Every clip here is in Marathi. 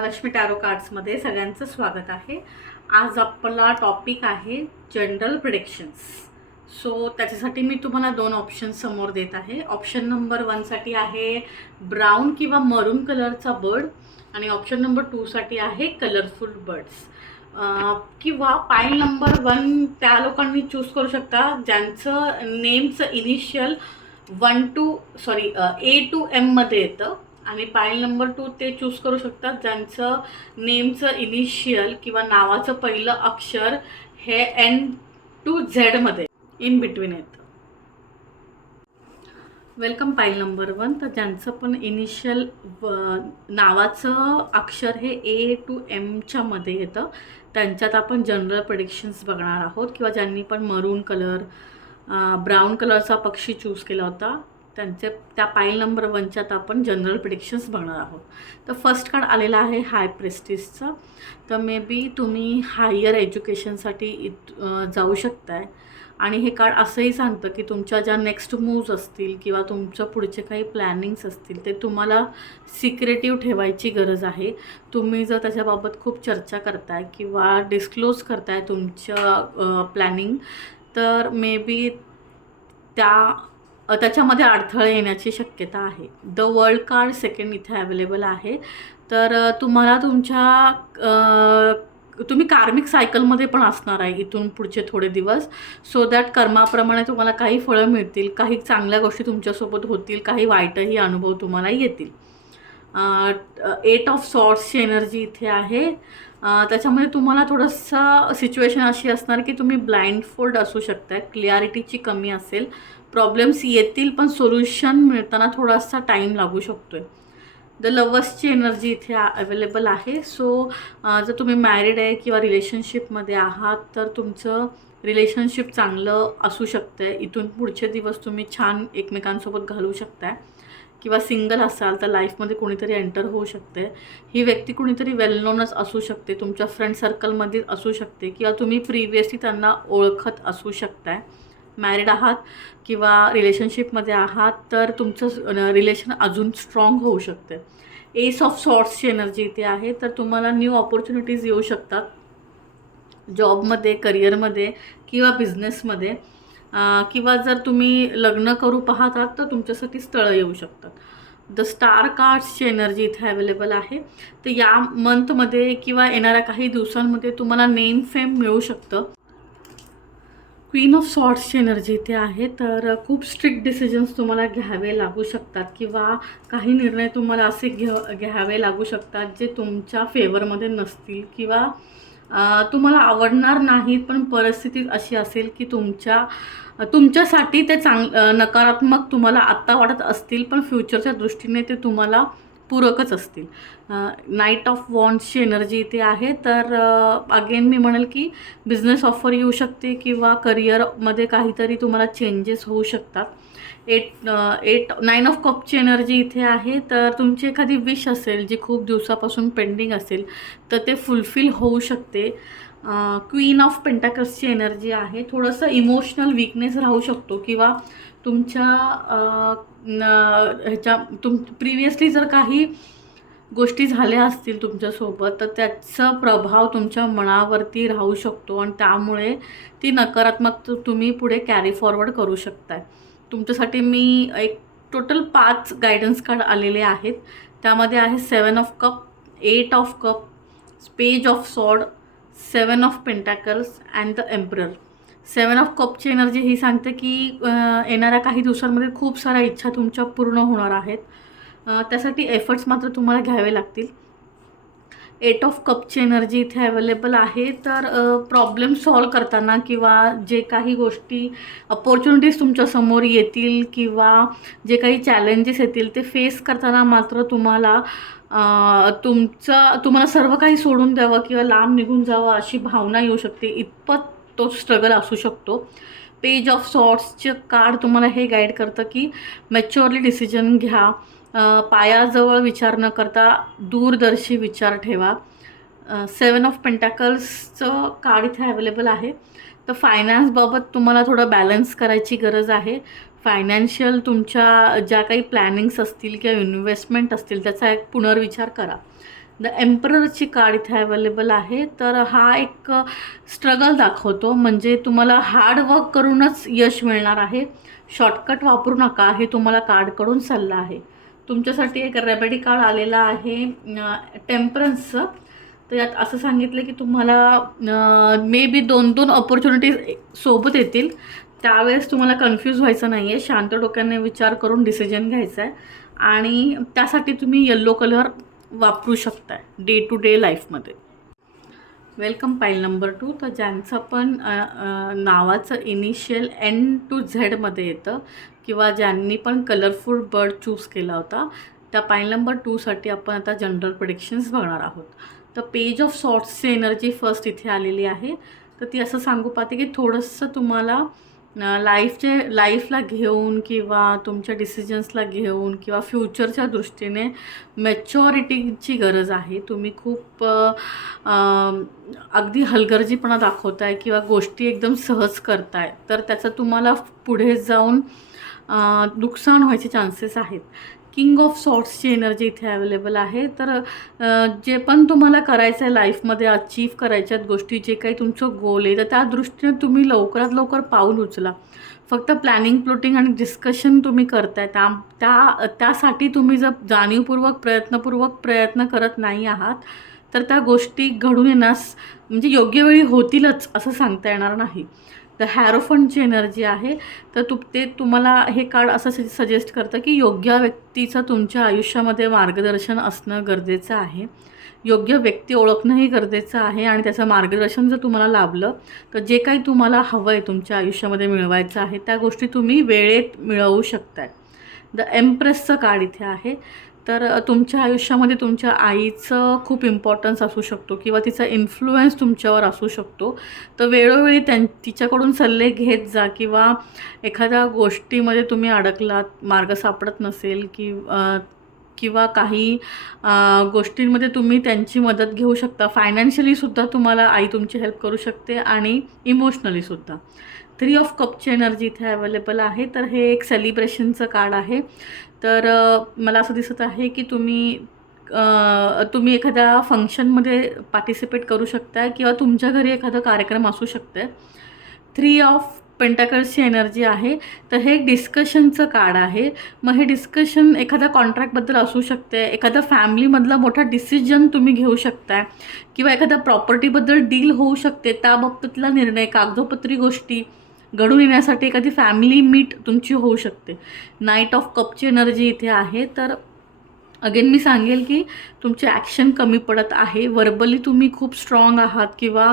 महालक्ष्मी टॅरो कार्ड्समध्ये सगळ्यांचं स्वागत आहे। आज आपला टॉपिक आहे जनरल प्रेडिक्शन्स। सो त्याच्यासाठी मी तुम्हाला दोन ऑप्शन समोर देत आहे। ऑप्शन नंबर 1 साठी आहे ब्राउन किंवा मरून कलरचा बर्ड आणि ऑप्शन नंबर 2 साठी आहे कलरफुल बर्ड्स। किंवा पाईल नंबर 1 त्या लोकांनी चूज करू शकता ज्यांचं नेमचं इनिशियल A to M मध्ये येतं आणि पाईल नंबर 2 ते चूज करू शकतात ज्यांचं नेमचं इनिशियल किंवा नावाचं पहिलं अक्षर हे N to Z मध्ये इन बिटवीन येतं। वेलकम पाईल नंबर 1। तर ज्यांचं पण इनिशियल नावाचं अक्षर हे A to M च्या मध्ये येतं त्यांच्यात आपण जनरल प्रेडिक्शन्स बघणार आहोत। किंवा ज्यांनी पण मरून कलर ब्राउन कलरचा पक्षी चूज केला होता त्यांचे त्या पाईल नंबर 1च्यात आपण जनरल प्रेडिक्शन्स बघणार आहोत। तर फर्स्ट कार्ड आलेला आहे हाय प्रेस्टिजचं। तर मे बी तुम्ही हायर एज्युकेशनसाठी जाऊ शकताय आणि हे कार्ड असंही सांगतं की तुमच्या ज्या नेक्स्ट मूव्ज असतील किंवा तुमचं पुढचे काही प्लॅनिंग्स असतील ते तुम्हाला सिक्रेटिव्ह ठेवायची गरज आहे। तुम्ही जर त्याच्याबाबत खूप चर्चा करताय किंवा डिस्क्लोज करताय तुमचं प्लॅनिंग तर मे बी त्याच्यामध्ये अडथळे येण्याची शक्यता आहे। द वर्ल्ड कार्ड सेकंड इथे अवेलेबल आहे। तर तुम्हाला तुम्ही कार्मिक सायकलमध्ये पण असणार आहे इथून पुढचे थोडे दिवस। सो दॅट कर्माप्रमाणे तुम्हाला काही फळं मिळतील, काही चांगल्या गोष्टी तुमच्यासोबत होतील, काही वाईटही अनुभव तुम्हाला येतील। 8 ऑफ सॉर्ड्सची एनर्जी इथे आहे। त्याच्यामध्ये तुम्हाला थोडंसं सिच्युएशन अशी असणार की तुम्ही ब्लाइंड फोल्ड असू शकताय, क्लिअरिटीची कमी असेल, प्रॉब्लेम्स येतील पण सोल्युशन मिळताना थोडासा टाईम लागू शकतो आहे। द लवर्सची एनर्जी इथे अवेलेबल आहे। सो जर तुम्ही मॅरिड आहे किंवा रिलेशनशिपमध्ये आहात तर तुमचं रिलेशनशिप चांगलं असू शकतं आहे। इथून पुढचे दिवस तुम्ही छान एकमेकांसोबत घालवू शकताय। किंवा सिंगल असाल तर लाईफमध्ये कोणीतरी एंटर होऊ शकते। ही व्यक्ती कोणीतरी वेल नोनच असू शकते, तुमच्या फ्रेंड सर्कलमध्ये असू शकते किंवा तुम्ही प्रिव्हियसली त्यांना ओळखत असू शकताय। मॅरिड आहात किंवा रिलेशनशिपमध्ये आहात तर तुमचं रिलेशन अजून स्ट्रॉंग होऊ शकते। एस ऑफ सॉर्ड्सची एनर्जी इथे आहे। तर तुम्हाला न्यू ऑपॉर्च्युनिटीज येऊ शकतात जॉबमध्ये, करिअरमध्ये किंवा बिझनेसमध्ये। किंवा जर तुम्ही लग्न करू पाहतात तर तुमच्यासाठी स्थळं येऊ शकतात। द स्टार कार्ड्सची एनर्जी इथे अवेलेबल आहे। तर या मंथमध्ये किंवा येणाऱ्या काही दिवसांमध्ये तुम्हाला नेम फेम मिळू शकतं। क्वीन ऑफ सॉर्ड्सची एनर्जी इथे आहे। तर खूप स्ट्रिक्ट डिसिजन्स तुम्हाला घ्यावे लागू शकतात किंवा काही निर्णय तुम्हाला असे घ्यावे लागू शकतात जे तुमच्या फेवरमध्ये नसतील किंवा तुम्हाला आवडणार नाहीत, पण परिस्थिती अशी असेल की तुमच्यासाठी ते नकारात्मक तुम्हाला आत्ता वाटत असतील पण फ्युचरच्या दृष्टीने ते तुम्हाला पूरकच असतील। नाईट ऑफ वॉन्ड्सची एनर्जी इथे आहे। तर अगेन मी म्हणेल की बिझनेस ऑफर येऊ शकते किंवा करिअरमध्ये काहीतरी तुम्हाला चेंजेस होऊ शकतात। 9 ऑफ कपची एनर्जी इथे आहे। तर तुमची एखादी विश असेल जी खूप दिवसापासून पेंडिंग असेल तर ते फुलफिल होऊ शकते। क्वीन ऑफ पेंटाकल्सची एनर्जी आहे। थोडंसं इमोशनल वीकनेस राहू शकतो किंवा तुमच्या प्रिव्हियसली जर काही गोष्टी झाल्या असतील तुमच्यासोबत तर त्याचा प्रभाव तुमच्या मनावरती राहू शकतो आणि त्यामुळे ती नकारात्मक तुम्ही पुढे कॅरी फॉरवर्ड करू शकताय। तुमच्यासाठी मी एक टोटल 5 गायडन्स कार्ड आलेले आहेत। त्यामध्ये आहे 7 of cup, 8 of cup, page of sword, 7 of pentacles and the emperor. 7 of कपची एनर्जी ही सांगते की येणाऱ्या काही दिवसांमध्ये खूप साऱ्या इच्छा तुमच्या पूर्ण होणार आहेत, त्यासाठी एफर्ट्स मात्र तुम्हाला घ्यावे लागतील। 8 ऑफ कपची एनर्जी इथे अवेलेबल आहे। तर प्रॉब्लेम सॉल्व करताना किंवा जे काही गोष्टी अपॉर्च्युनिटीज तुमच्यासमोर येतील किंवा जे काही चॅलेंजेस येतील ते फेस करताना मात्र तुम्हाला तुम्हाला सर्व काही सोडून द्यावं किंवा लांब निघून जावं अशी भावना येऊ शकते, इतपत तो स्ट्रगल असू शकतो। पेज ऑफ सॉर्ड्सचे कार्ड तुम्हाला हे गाईड करतं की मॅच्युअरली डिसिजन घ्या, पायाजवळ विचार न करता दूरदर्शी विचार ठेवा। 7 ऑफ पेंटाकल्सचं कार्ड इथे अवेलेबल आहे। तर फायनान्सबाबत तुम्हाला थोडं बॅलन्स करायची गरज आहे। फायनान्शियल तुमच्या ज्या काही प्लॅनिंग्स असतील किंवा इन्व्हेस्टमेंट असतील त्याचा एक पुनर्विचार करा। द एम्पररची कार्ड इथे अवेलेबल आहे. तर हा एक स्ट्रगल दाखवतो, म्हणजे तुम्हाला हार्डवर्क करूनच यश मिळणार आहे, शॉर्टकट वापरू नका, हे तुम्हाला कार्डकडून सल्ला आहे. तुमच्यासाठी एक रेमेडी कार्ड आलेला आहे टेम्परन्सचं. तर यात असं सांगितलं की तुम्हाला मे बी 2-2 ऑपॉर्च्युनिटीज सोबत येतील, त्यावेळेस तुम्हाला कन्फ्यूज व्हायचं नाही आहे, शांत डोक्याने विचार करून डिसिजन घ्यायचा आहे. आणि त्यासाठी तुम्ही येल्लो कलर वापरू शकताय डे टू डे लाईफमध्ये. वेलकम पाईल नंबर 2. तर ज्यांचं पण नावाचं इनिशियल N to Z मध्ये येतं किंवा ज्यांनी पण कलरफुल बर्ड चूज केला होता, त्या पाईल नंबर 2साठी आपण आता जनरल प्रेडिक्शन्स बघणार आहोत. तर पेज ऑफ सॉर्ट्सची एनर्जी फर्स्ट इथे आलेली आहे. तर ती असं सांगू पाहते की थोडंसं तुम्हाला लाईफला घेऊन किंवा तुमच्या डिसिजन्सला घेऊन किंवा फ्युचरच्या दृष्टीने मॅच्युरिटीची गरज आहे. तुम्ही खूप अगदी हलगर्जीपणा दाखवताय किंवा गोष्टी एकदम सहज करताय, तर त्याचं तुम्हाला पुढे जाऊन नुकसान व्हायचे चान्सेस आहेत. किंग ऑफ सॉर्ट्सची एनर्जी इथे अवेलेबल आहे. तर जे पण तुम्हाला करायचं आहे लाईफमध्ये, अचीव करायच्यात गोष्टी, जे काही तुमचं गोल आहे, तर त्या दृष्टीने तुम्ही लवकरात लवकर पाऊल उचला. फक्त प्लॅनिंग, प्लॉटिंग आणि डिस्कशन तुम्ही करताय, त्यासाठी तुम्ही जर जाणीवपूर्वक प्रयत्न करत नाही आहात, तर त्या गोष्टी घडून येण्यास म्हणजे योग्य वेळी होतीलच असं सांगता येणार नाही. तर हॅरोफंटची एनर्जी आहे. तर तुम्हाला हे कार्ड असं सजेस्ट करतं की योग्य व्यक्तीचं तुमच्या आयुष्यामध्ये मार्गदर्शन असणं गरजेचं आहे. योग्य व्यक्ती ओळखणंही गरजेचं आहे आणि त्याचं मार्गदर्शन जर तुम्हाला लाभलं, तर जे काही तुम्हाला हवं आहे तुमच्या आयुष्यामध्ये मिळवायचं आहे, त्या गोष्टी तुम्ही वेळेत मिळवू शकताय. द एम्प्रेसचं कार्ड इथे आहे. तर तुमच्या आयुष्यामध्ये तुमच्या आईचं खूप इम्पॉर्टन्स असू शकतो किंवा तिचा इन्फ्लुएन्स तुमच्यावर असू शकतो. तर वेळोवेळी तिच्याकडून सल्ले घेत जा किंवा एखाद्या गोष्टीमध्ये तुम्ही अडकलात, मार्ग सापडत नसेल किंवा काही गोष्टींमध्ये तुम्ही त्यांची मदत घेऊ शकता. फायनान्शियलीसुद्धा तुम्हाला आई तुमची हेल्प करू शकते आणि इमोशनलीसुद्धा. 3 ऑफ कपची एनर्जी इथे अवेलेबल आहे. तर हे एक सेलिब्रेशनचं कार्ड आहे. तर मला असं दिसत आहे की तुम्ही एखाद्या फंक्शनमध्ये पार्टिसिपेट करू शकता किंवा तुमच्या घरी एखादा कार्यक्रम असू शकते. 3 ऑफ पेंटाकल्सची एनर्जी आहे. तर हे एक डिस्कशनचं कार्ड आहे. मग हे डिस्कशन एखाद्या कॉन्ट्रॅक्टबद्दल असू शकते, एखाद्या फॅमिलीमधला मोठा डिसिजन तुम्ही घेऊ शकताय किंवा एखाद्या प्रॉपर्टीबद्दल डील होऊ शकते, त्याबाबतीतला निर्णय, कागदोपत्री गोष्टी घडून येण्यासाठी एखादी फॅमिली मीट तुमची होऊ शकते. नाईट ऑफ कपची एनर्जी इथे आहे. तर अगेन मी सांगेल की तुमचे ॲक्शन कमी पडत आहे. व्हर्बली तुम्ही खूप स्ट्रॉंग आहात किंवा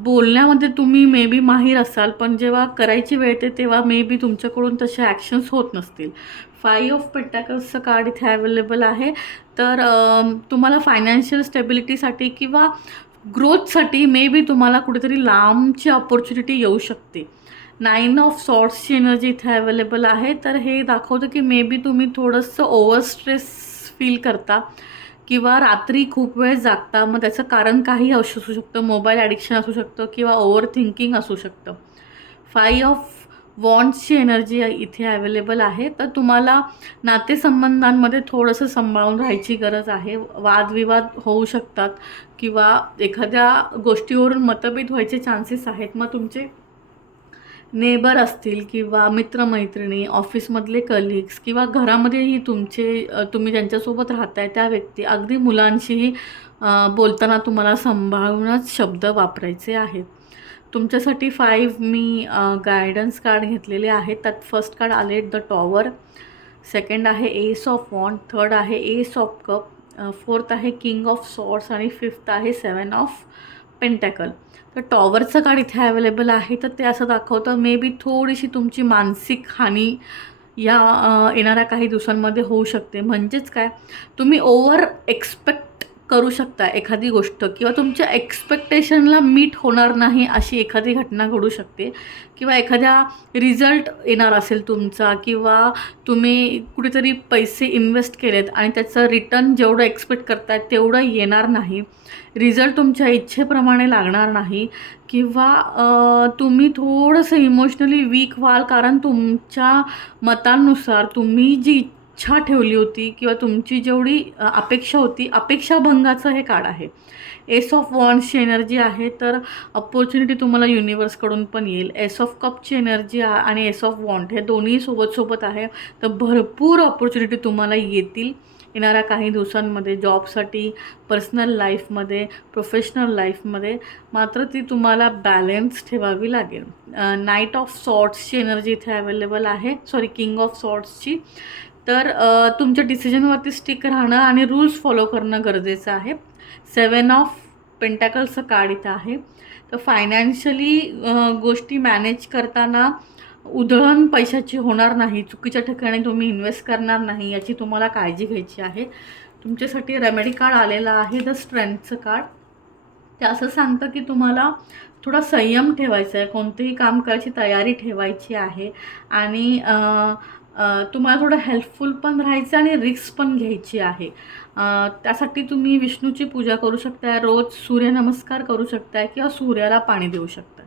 बोलण्यामध्ये तुम्ही मे बी माहीर असाल, पण जेव्हा करायची वेळ येते तेव्हा मे बी तुमच्याकडून तसे ॲक्शन्स होत नसतील. 5 ऑफ पेंटाकल्सचं कार्ड इथे अवेलेबल आहे. तर तुम्हाला फायनान्शियल स्टेबिलिटीसाठी किंवा ग्रोथसाठी मे बी तुम्हाला कुठेतरी लांबची अपॉर्च्युनिटी येऊ शकते. 9 ऑफ सॉर्ट्सची एनर्जी इथे अवेलेबल आहे. तर हे दाखवतं की मे बी तुम्ही थोडंसं ओव्हर स्ट्रेस फील करता किंवा रात्री खूप वेळ जागता. मग त्याचं कारण काही असू शकतं, मोबाईल ॲडिक्शन असू शकतं किंवा ओव्हर थिंकिंग असू शकतं. 5 ऑफ वॉन्ड्सची एनर्जी इथे अवेलेबल आहे. तर तुम्हाला नातेसंबंधांमध्ये थोडंसं सांभाळून राहायची गरज आहे. वादविवाद होऊ शकतात किंवा एखाद्या गोष्टीवरून मतभेद व्हायचे चान्सेस आहेत. मग तुमचे नेबर असतील किंवा मित्रमैत्रिणी, ऑफिसमधले कलिग्स किंवा घरामध्येही तुम्ही ज्यांच्यासोबत राहताय त्या व्यक्ती, अगदी मुलांशीही बोलताना तुम्हाला सांभाळूनच शब्द वापरायचे आहेत. तुमच्यासाठी 5 मी गायडन्स कार्ड घेतलेले आहेत. त्यात फर्स्ट कार्ड आले द टॉवर, सेकंड आहे एस ऑफ वॉन्ड, थर्ड आहे एस ऑफ कप, फोर्थ आहे किंग ऑफ सॉर्ड्स आणि फिफ्थ आहे 7 ऑफ पेंटॅकल. तर टॉवरचं कार्ड इथे अवेलेबल आहे. तर ते असं दाखवतं मे बी थोडीशी तुमची मानसिक हानी या येणाऱ्या काही दिवसांमध्ये होऊ शकते. म्हणजेच काय, तुम्ही ओव्हर एक्सपेक्ट करू शकता एखादी गोष्ट किंवा तुमच्या एक्सपेक्टेशनला मीट होणार नाही अशी एखादी घटना घडू शकते किंवा एखाद्या रिझल्ट येणार असेल तुमचा किंवा तुम्ही कुठेतरी पैसे इन्व्हेस्ट केलेत आणि त्याचं रिटर्न जेवढं एक्सपेक्ट करताय तेवढं येणार नाही. रिझल्ट तुमच्या इच्छेप्रमाणे लागणार नाही किंवा तुम्ही थोडंसं इमोशनली वीक व्हाल, कारण तुमच्या मतांनुसार तुम्ही जी इच्छा ठेवली होती किंवा तुमची जेवढी अपेक्षा होती, अपेक्षाभंगाचं हे कार्ड आहे. एस ऑफ वॉन्ड्सची एनर्जी आहे, तर अपॉर्च्युनिटी तुम्हाला युनिवर्सकडून पण येईल. एस ऑफ कपची एनर्जी आणि एस ऑफ वॉन्ड हे दोन्ही सोबत आहे, तर भरपूर अपॉर्च्युनिटी तुम्हाला येतील येणाऱ्या काही दिवसांमध्ये जॉबसाठी, पर्सनल लाईफमध्ये, प्रोफेशनल लाईफमध्ये. मात्र ती तुम्हाला बॅलन्स ठेवावी लागेल. नाईट ऑफ सॉर्ट्सची एनर्जी इथे अवेलेबल आहे, किंग ऑफ सॉर्ट्सची. तर तुमच्या डिसिजनवरती स्टिक राहणं आणि रूल्स फॉलो करणं गरजेचं आहे. 7 ऑफ पेंटॅकल्सचं कार्ड इथं आहे. तर फायनान्शियली गोष्टी मॅनेज करताना उधळण पैशाची होणार नाही, चुकीच्या ठिकाणी तुम्ही इन्व्हेस्ट करणार नाही, याची तुम्हाला काळजी घ्यायची आहे. तुमच्यासाठी रेमेडी कार्ड आलेला आहे, द स्ट्रेंथचं कार्ड. ते असं सांगतं की तुम्हाला थोडा संयम ठेवायचा आहे, कोणतेही काम करायची तयारी ठेवायची आहे आणि तुम्हाला थोडं हेल्पफुल पण राहायचं आणि रिस्क पण घ्यायची आहे. त्यासाठी तुम्ही विष्णूची पूजा करू शकता, रोज सूर्यनमस्कार करू शकता किंवा सूर्याला पाणी देऊ शकता.